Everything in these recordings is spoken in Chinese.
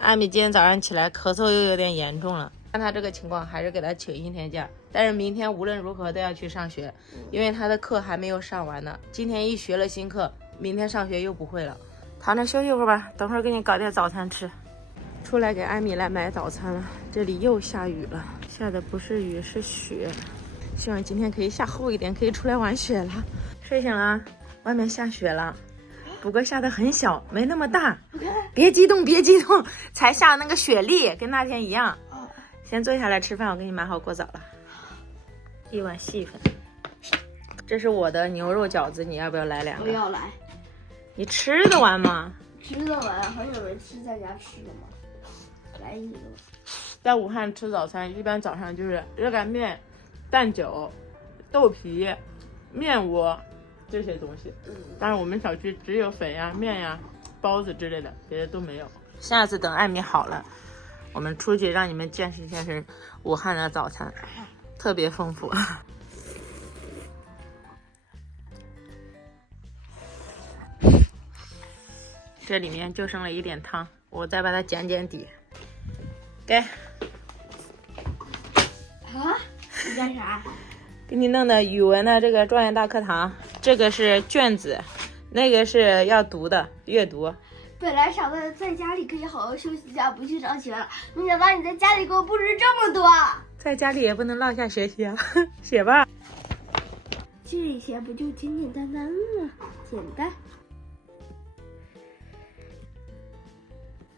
艾米今天早上起来咳嗽又有点严重了，看她这个情况，还是给她请1天假。但是明天无论如何都要去上学，因为她的课还没有上完呢。今天一学了新课，明天上学又不会了。躺着休息一会儿吧，等会儿给你搞点早餐吃。出来给艾米来买早餐了，这里又下雨了，下的不是雨是雪。希望今天可以下厚一点，可以出来玩雪了。睡醒了，外面下雪了。不过下的很小，没那么大。别激动，别激动，才下那个雪粒，跟那天一样。先坐下来吃饭，我给你买好过早了。一碗细粉。这是我的牛肉饺子，你要不要来2个？我要来。你吃得完吗？吃得完，很有人吃在家吃的吗？来1个。在武汉吃早餐，一般早上就是热干面、蛋饺、豆皮、面窝。这些东西，但是我们小区只有粉呀、面呀、包子之类的，别的都没有。下次等艾米好了，我们出去让你们见识见识武汉的早餐，特别丰富。这里面就剩了一点汤，我再把它减底。给。啊？你干啥？给你弄的语文的这个状元大课堂，这个是卷子，那个是要读的阅读。本来想在家里可以好好休息一下，不去上学了，没想到你在家里给我布置这么多。在家里也不能落下学习啊，写吧。这些不就简简单单吗？简单。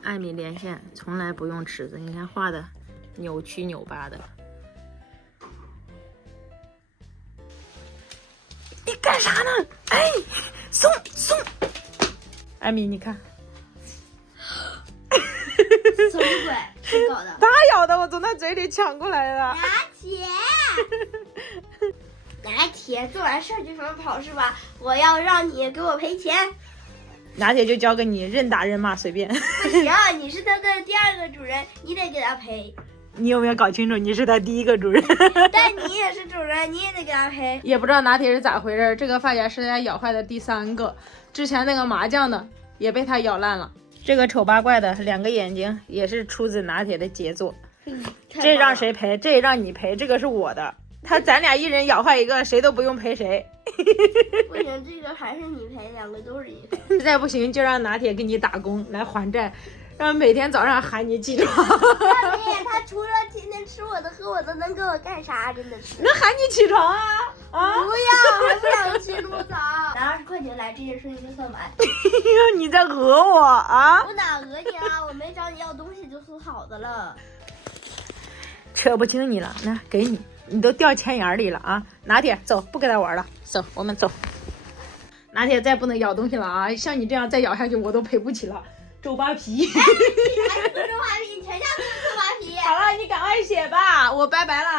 艾米连线从来不用尺子，你看画的扭曲扭巴的。你干啥呢？哎，松！艾米，你看，什么鬼？谁搞的？他咬的，我从他嘴里抢过来的。拿铁，拿铁，做完事儿就想跑是吧？我要让你给我赔钱。拿铁就交给你，任打任骂随便。不行，你是他的第2个主人，你得给他赔。你有没有搞清楚，你是他第1个主人？但你也是主人，你也得给他赔。也不知道拿铁是咋回事，这个发夹是他咬坏的第3个，之前那个麻将的也被他咬烂了。这个丑八怪的2个眼睛也是出自拿铁的杰作。这让谁赔？这让你赔，这个是我的。咱俩一人咬坏一个，谁都不用赔谁。不行，这个还是你赔，2个都是你赔。实在不行就让拿铁给你打工来还债，让每天早上喊你起床。他除了天天吃我的喝我的，能给我干啥？真的是。能喊你起床啊！啊！不要，还不想起那么早。拿20块钱来，这件事情就算完。你在讹我啊！我哪讹你了？我没找你要东西就是好的了。扯不清你了，那给你，你都掉钱眼里了啊！拿铁，走，不跟他玩了，走，我们走。拿铁再不能咬东西了啊！像你这样再咬下去，我都赔不起了。周扒皮，你还是周扒皮，你全家都是周扒皮。好了，你赶快写吧，我拜拜了。